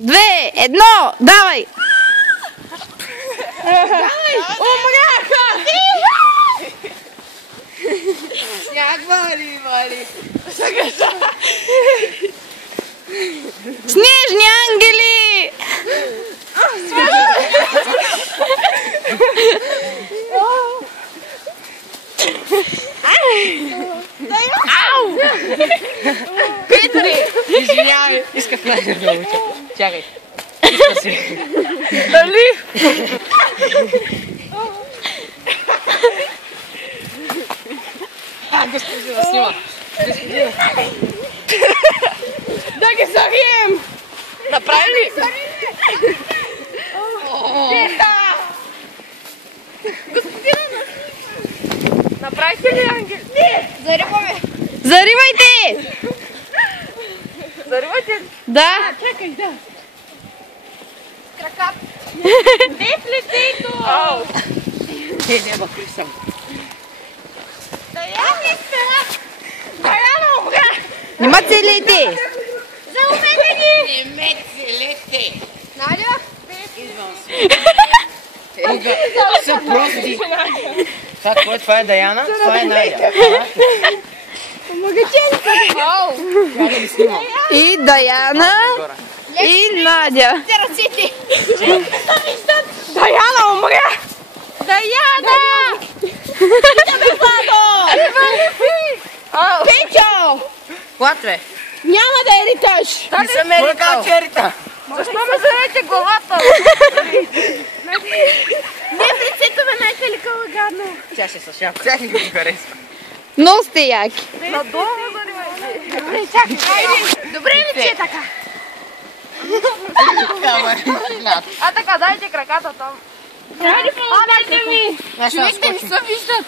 2, 1, давай! Умряха! Сняг вали! Снежни ангели! Ау! Петри! Извинявай, исках най-дър да уча. Чакай. Дали? Господина снима. Да ги зарием! Направи ли? Направихте ли ангел? Не! Зариваме! Заривайте! Заривате? Да. Чакай, да. Крака. Не в лицето! Няма крисам. Даяна спира! Даяна умря! Нима целите! Заумете ги! Не ме целете! Надя? Идвам си. Са прости. Това е Даяна, това е Надя. И Даяна, и Надя. Даяна умря! Даяна! Петьо! Клад, бе? Няма да ериташ! Не съм еритал. Защо ме зарете главата? Не в лицето ме най-теликава гадно. Тя ще са шапка. Тя ги харесва. Много сте яки. Надолу заривайте. Добре, чакай. Добре ли че така? А така, дайте краката там. Помагайте ми! Човеките не се виждат.